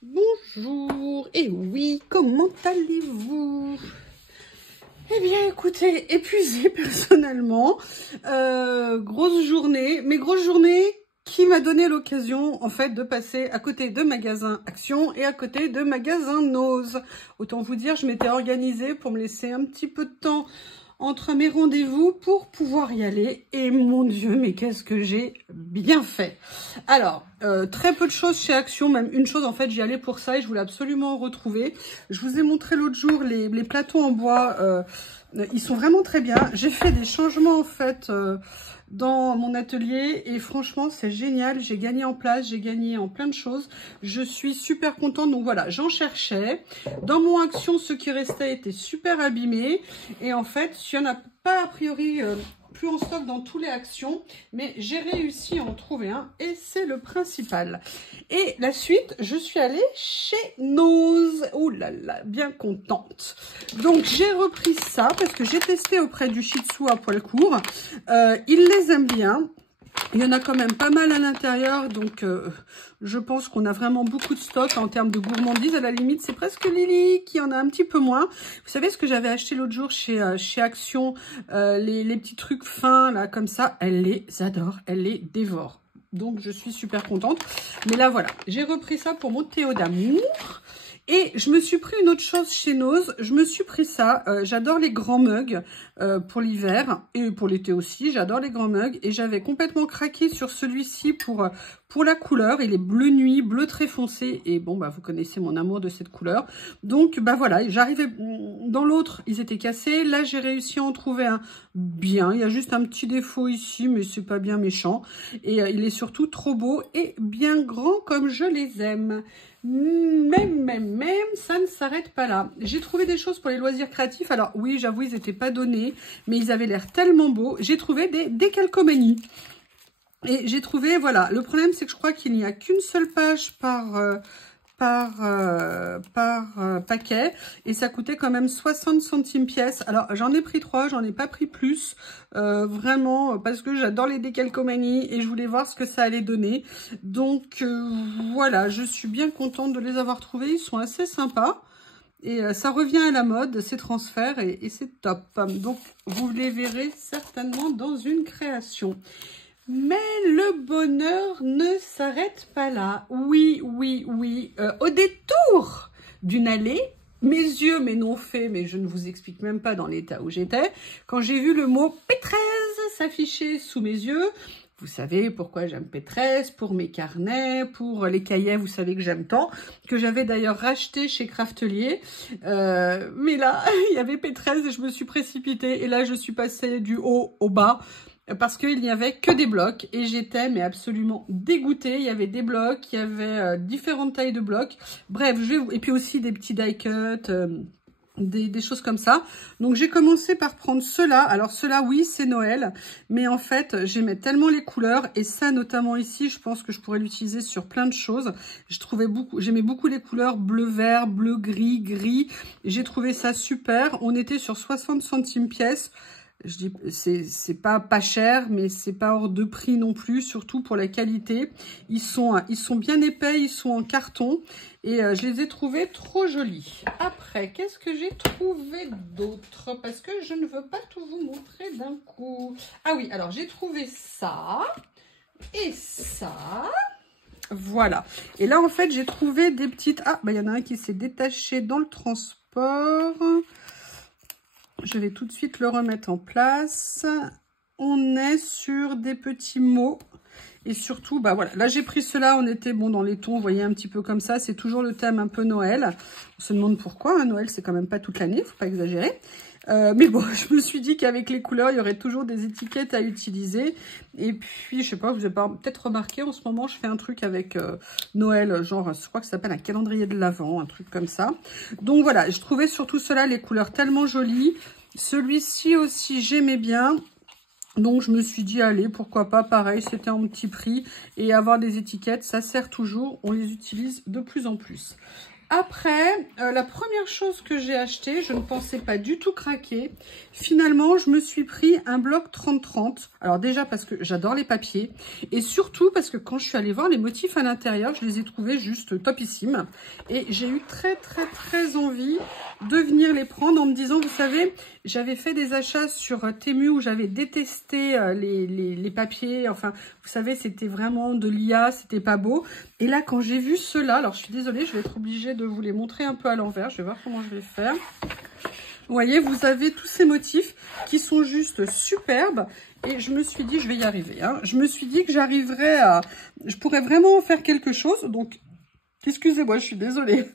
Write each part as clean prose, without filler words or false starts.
Bonjour, et oui, comment allez-vous? Eh bien, écoutez, épuisée personnellement, grosse journée, mais grosse journée qui m'a donné l'occasion, en fait, de passer à côté de magasin Action et à côté de magasin Nose. Autant vous dire, je m'étais organisée pour me laisser un petit peu de temps entre mes rendez-vous pour pouvoir y aller. Et mon Dieu, mais qu'est-ce que j'ai bien fait. Alors, très peu de choses chez Action, même une chose, en fait, j'y allais pour ça et je voulais absolument en retrouver. Je vous ai montré l'autre jour les plateaux en bois, ils sont vraiment très bien. J'ai fait des changements, en fait, dans mon atelier et franchement, c'est génial. J'ai gagné en place, j'ai gagné en plein de choses. Je suis super contente. Donc voilà, j'en cherchais. Dans mon Action, ce qui restait était super abîmé. Et en fait, il n'y en a pas a priori plus en stock dans tous les Actions, mais j'ai réussi à en trouver un et c'est le principal. Et la suite, je suis allée chez Nose. Oh là là, bien contente. Donc j'ai repris ça parce que j'ai testé auprès du Shih Tzu à poil court. Ils les aiment bien. Il y en a quand même pas mal à l'intérieur, donc je pense qu'on a vraiment beaucoup de stock en termes de gourmandise. À la limite, c'est presque Lily qui en a un petit peu moins. Vous savez ce que j'avais acheté l'autre jour chez Action, les petits trucs fins, là, comme ça. Elle les adore, elle les dévore. Donc, je suis super contente. Mais là, voilà, j'ai repris ça pour mon Théo d'amour. Et je me suis pris une autre chose chez Nose, je me suis pris ça, j'adore les grands mugs pour l'hiver et pour l'été aussi, j'adore les grands mugs et j'avais complètement craqué sur celui-ci pour la couleur, il est bleu nuit, bleu très foncé et bon bah vous connaissez mon amour de cette couleur. Donc bah voilà, j'arrivais dans l'autre, ils étaient cassés, là j'ai réussi à en trouver un bien, il y a juste un petit défaut ici mais c'est pas bien méchant et il est surtout trop beau et bien grand comme je les aime. Même, ça ne s'arrête pas là. J'ai trouvé des choses pour les loisirs créatifs. Alors oui, j'avoue, ils n'étaient pas donnés, mais ils avaient l'air tellement beaux. J'ai trouvé des décalcomanies. Et j'ai trouvé, voilà, le problème c'est que je crois qu'il n'y a qu'une seule page par paquet et ça coûtait quand même 60 centimes pièce. Alors j'en ai pris 3, j'en ai pas pris plus vraiment parce que j'adore les décalcomanies et je voulais voir ce que ça allait donner. Donc voilà, je suis bien contente de les avoir trouvés, ils sont assez sympas et ça revient à la mode ces transferts et c'est top. Donc vous les verrez certainement dans une création. Mais le bonheur ne s'arrête pas là. Oui. Au détour d'une allée, mes yeux m'en ont fait, mais je ne vous explique même pas dans l'état où j'étais, quand j'ai vu le mot Pétresse s'afficher sous mes yeux. Vous savez pourquoi j'aime Pétresse, pour mes carnets, pour les cahiers, vous savez que j'aime tant, que j'avais d'ailleurs racheté chez Craftelier. Mais là, il y avait Pétresse et je me suis précipitée. Et là, je suis passée du haut au bas. Parce qu'il n'y avait que des blocs et j'étais mais absolument dégoûtée. Il y avait des blocs, il y avait différentes tailles de blocs. Bref, et puis aussi des petits die cut, des choses comme ça. Donc j'ai commencé par prendre ceux-là. Alors ceux-là, oui, c'est Noël. Mais en fait, j'aimais tellement les couleurs. Et ça, notamment ici, je pense que je pourrais l'utiliser sur plein de choses. J'aimais beaucoup les couleurs bleu-vert, bleu-gris, gris. J'ai trouvé ça super. On était sur 60 centimes pièce. Je dis, c'est pas cher, mais c'est pas hors de prix non plus, surtout pour la qualité. Ils sont bien épais, ils sont en carton et je les ai trouvés trop jolis. Après, qu'est-ce que j'ai trouvé d'autre? Parce que je ne veux pas tout vous montrer d'un coup. Ah oui, alors j'ai trouvé ça et ça. Voilà. Et là, en fait, j'ai trouvé des petites... Ah, bah il y en a un qui s'est détaché dans le transport. Je vais tout de suite le remettre en place. On est sur des petits mots. Et surtout, bah voilà, là j'ai pris cela, on était bon dans les tons, vous voyez, un petit peu comme ça. C'est toujours le thème un peu Noël. On se demande pourquoi, hein, Noël c'est quand même pas toute l'année, faut pas exagérer. Mais bon, je me suis dit qu'avec les couleurs, il y aurait toujours des étiquettes à utiliser. Et puis, je sais pas, vous avez peut-être remarqué, en ce moment, je fais un truc avec Noël, genre, je crois que ça s'appelle un calendrier de l'Avent, un truc comme ça. Donc voilà, je trouvais surtout cela, les couleurs tellement jolies. Celui-ci aussi, j'aimais bien. Donc, je me suis dit, allez, pourquoi pas, pareil, c'était en petit prix. Et avoir des étiquettes, ça sert toujours, on les utilise de plus en plus. Après, la première chose que j'ai acheté, je ne pensais pas du tout craquer. Finalement, je me suis pris un bloc 30-30. Alors déjà parce que j'adore les papiers. Et surtout parce que quand je suis allée voir les motifs à l'intérieur, je les ai trouvés juste topissimes. Et j'ai eu très envie de venir les prendre en me disant, vous savez, j'avais fait des achats sur Temu où j'avais détesté les papiers. Enfin, vous savez, c'était vraiment de l'IA, c'était pas beau. Et là, quand j'ai vu ceux-là, alors je suis désolée, je vais être obligée de vous les montrer un peu à l'envers. Je vais voir comment je vais faire. Vous voyez, vous avez tous ces motifs qui sont juste superbes. Et je me suis dit, je vais y arriver. Hein. Je me suis dit que j'arriverais à... Je pourrais vraiment faire quelque chose. Donc, excusez-moi, je suis désolée.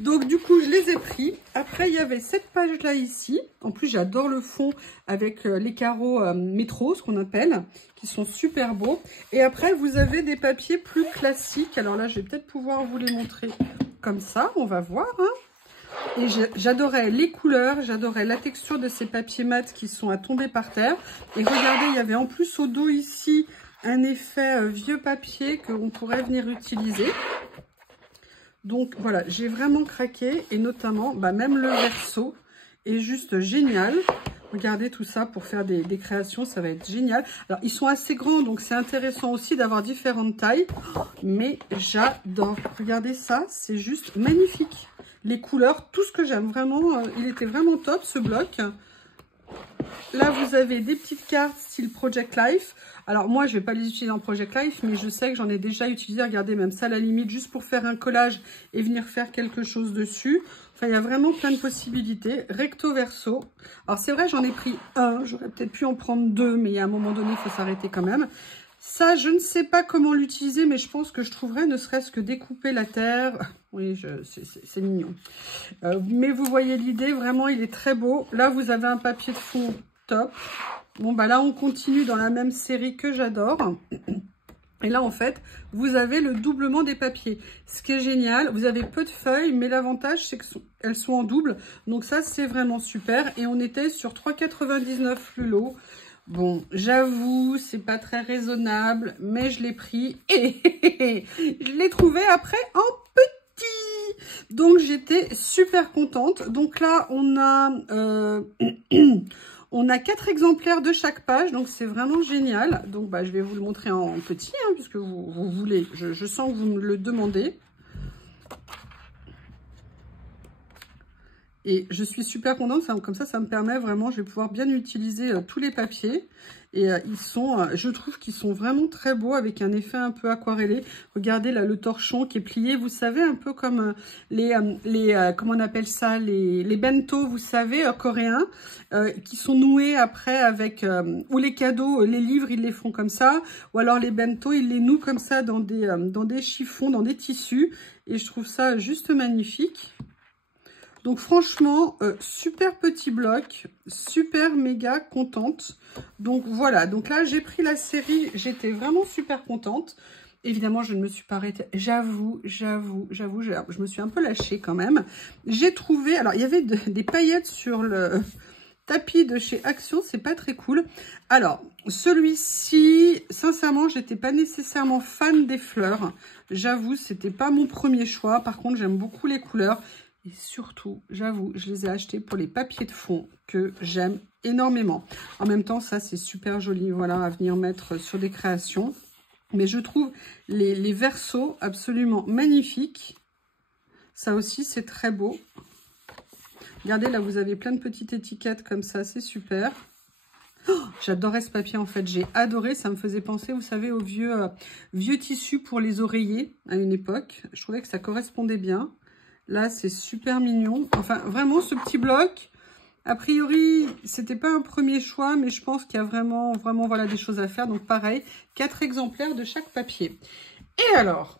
Donc, du coup, je les ai pris. Après, il y avait cette page-là ici. En plus, j'adore le fond avec les carreaux métro, ce qu'on appelle, qui sont super beaux. Et après, vous avez des papiers plus classiques. Alors là, je vais peut-être pouvoir vous les montrer comme ça. On va voir, hein. Et j'adorais les couleurs, j'adorais la texture de ces papiers mat qui sont à tomber par terre. Et regardez, il y avait en plus au dos ici un effet vieux papier qu'on pourrait venir utiliser. Donc voilà, j'ai vraiment craqué et notamment, même le verso est juste génial. Regardez tout ça pour faire des créations, ça va être génial. Alors, ils sont assez grands, donc c'est intéressant aussi d'avoir différentes tailles. Mais j'adore. Regardez ça, c'est juste magnifique. Les couleurs, tout ce que j'aime, vraiment, il était vraiment top ce bloc. Là, vous avez des petites cartes style Project Life. Alors, moi, je ne vais pas les utiliser en Project Life, mais je sais que j'en ai déjà utilisé. Regardez, même ça, à la limite, juste pour faire un collage et venir faire quelque chose dessus. Enfin, il y a vraiment plein de possibilités. Recto verso. Alors, c'est vrai, j'en ai pris un. J'aurais peut-être pu en prendre deux, mais à un moment donné, il faut s'arrêter quand même. Ça, je ne sais pas comment l'utiliser, mais je pense que je trouverais ne serait-ce que découper la terre. Oui, c'est mignon. Mais vous voyez l'idée, vraiment, il est très beau. Là, vous avez un papier de fond top. Bon, là, on continue dans la même série que j'adore. Et là, en fait, vous avez le doublement des papiers. Ce qui est génial, vous avez peu de feuilles, mais l'avantage, c'est qu'elles sont en double. Donc ça, c'est vraiment super. Et on était sur 3,99 le lot. Bon, j'avoue, c'est pas très raisonnable, mais je l'ai pris et je l'ai trouvé après en petit. Donc, j'étais super contente. Donc là, on a... on a 4 exemplaires de chaque page, donc c'est vraiment génial. Donc, je vais vous le montrer en petit, hein, puisque vous voulez. Je sens que vous me le demandez. Et je suis super contente, comme ça me permet vraiment, je vais pouvoir bien utiliser tous les papiers. Et ils sont, je trouve qu'ils sont vraiment très beaux avec un effet un peu aquarellé. Regardez là le torchon qui est plié, vous savez, un peu comme comment on appelle ça, les bento, vous savez, coréens, qui sont noués après avec, ou les cadeaux, les livres, ils les font comme ça. Ou alors les bento, ils les nouent comme ça dans des chiffons, dans des tissus. Et je trouve ça juste magnifique. Donc franchement, super petit bloc, super méga contente. Donc voilà, donc là j'ai pris la série, j'étais vraiment super contente. Évidemment, je ne me suis pas arrêtée. J'avoue, je me suis un peu lâchée quand même. J'ai trouvé, alors il y avait des paillettes sur le tapis de chez Action, c'est pas très cool. Alors, celui-ci, sincèrement, j'étais pas nécessairement fan des fleurs. J'avoue, c'était pas mon premier choix. Par contre, j'aime beaucoup les couleurs. Et surtout, j'avoue, je les ai achetés pour les papiers de fond que j'aime énormément. En même temps, ça, c'est super joli, voilà, à venir mettre sur des créations. Mais je trouve les versos absolument magnifiques. Ça aussi, c'est très beau. Regardez, là, vous avez plein de petites étiquettes comme ça, c'est super. Oh, j'adorais ce papier, en fait. J'ai adoré. Ça me faisait penser, vous savez, aux vieux tissus pour les oreillers à une époque. Je trouvais que ça correspondait bien. Là, c'est super mignon. Enfin, vraiment, ce petit bloc, a priori, c'était pas un premier choix, mais je pense qu'il y a vraiment, voilà, des choses à faire. Donc, pareil, 4 exemplaires de chaque papier. Et alors,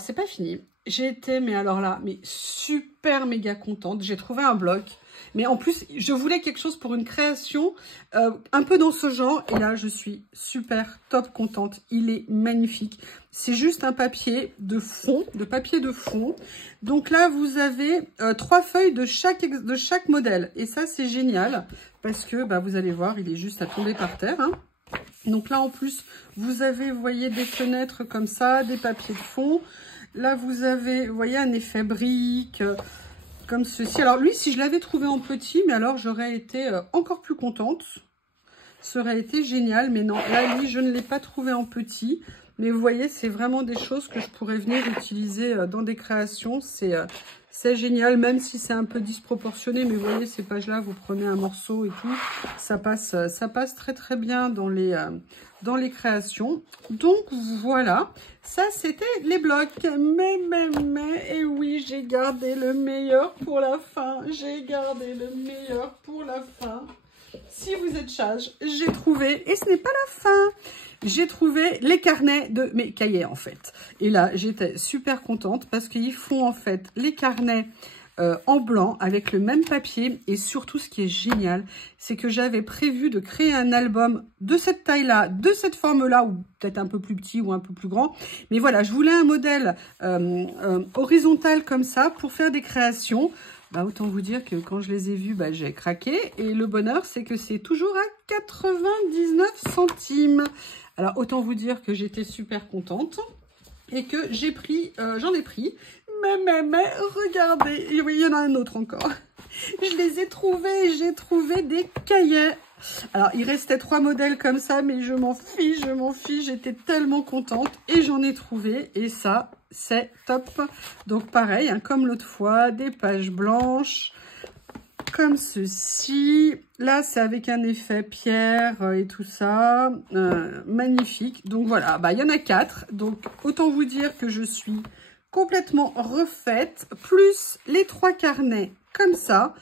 c'est pas fini. J'ai été, mais alors là, super méga contente. J'ai trouvé un bloc. Mais en plus, je voulais quelque chose pour une création un peu dans ce genre. Et là, je suis super top contente. Il est magnifique. C'est juste un papier de fond, papier de fond. Donc là, vous avez 3 feuilles de chaque modèle. Et ça, c'est génial. Parce que, vous allez voir, il est juste à tomber par terre. Hein. Donc là, en plus, vous avez, vous voyez, des fenêtres comme ça, des papiers de fond. Là, vous avez, vous voyez, un effet brique, comme ceci. Alors lui, si je l'avais trouvé en petit, mais alors j'aurais été encore plus contente. Ça aurait été génial, mais non, là, lui, je ne l'ai pas trouvé en petit. Mais vous voyez, c'est vraiment des choses que je pourrais venir utiliser dans des créations. C'est génial, même si c'est un peu disproportionné. Mais vous voyez, ces pages-là, vous prenez un morceau et tout. Ça passe très très bien dans les créations. Donc voilà, ça c'était les blocs. Et oui, j'ai gardé le meilleur pour la fin. J'ai gardé le meilleur pour la fin. Si vous êtes sage, j'ai trouvé, et ce n'est pas la fin, j'ai trouvé les carnets de mes cahiers en fait. Et là, j'étais super contente parce qu'ils font en fait les carnets en blanc avec le même papier. Et surtout, ce qui est génial, c'est que j'avais prévu de créer un album de cette taille-là, de cette forme-là, ou peut-être un peu plus petit ou un peu plus grand. Mais voilà, je voulais un modèle horizontal comme ça pour faire des créations. Bah, autant vous dire que quand je les ai vus, bah, j'ai craqué. Et le bonheur, c'est que c'est toujours à 99 centimes. Alors, autant vous dire que j'étais super contente. Et que j'ai pris, j'en ai pris. Mais, regardez. Et oui, il y en a un autre encore. Je les ai trouvés. J'ai trouvé des cahiers. Alors, il restait 3 modèles comme ça, mais je m'en fiche, j'étais tellement contente et j'en ai trouvé et ça, c'est top. Donc, pareil, hein, comme l'autre fois, des pages blanches, comme ceci. Là, c'est avec un effet pierre et tout ça, magnifique. Donc, voilà, bah, il y en a 4. Donc, autant vous dire que je suis complètement refaite, plus les 3 carnets comme ça.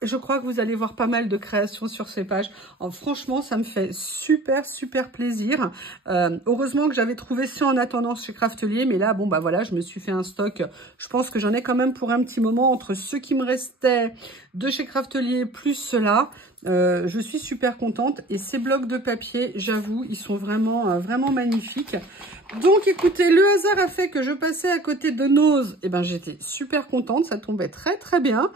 Je crois que vous allez voir pas mal de créations sur ces pages. Franchement, ça me fait super plaisir. Heureusement que j'avais trouvé ça en attendant chez Craftelier, mais là, bon, bah voilà, je me suis fait un stock. Je pense que j'en ai quand même pour un petit moment entre ceux qui me restaient de chez Craftelier plus ceux-là. Je suis super contente et ces blocs de papier, j'avoue, ils sont vraiment magnifiques. Donc écoutez, le hasard a fait que je passais à côté de Nose. Et ben j'étais super contente, ça tombait très bien.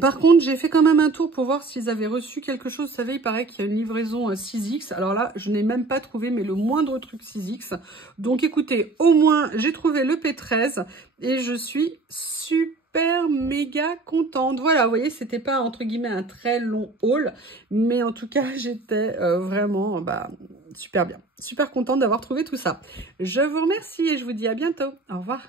Par contre, j'ai fait quand même un tour pour voir s'ils avaient reçu quelque chose. Vous savez, il paraît qu'il y a une livraison 6X. Alors là, je n'ai même pas trouvé, mais le moindre truc 6X. Donc écoutez, au moins, j'ai trouvé le P13 et je suis super méga contente. Voilà, vous voyez, c'était pas entre guillemets un très long haul, mais en tout cas, j'étais vraiment super bien. Super contente d'avoir trouvé tout ça. Je vous remercie et je vous dis à bientôt. Au revoir.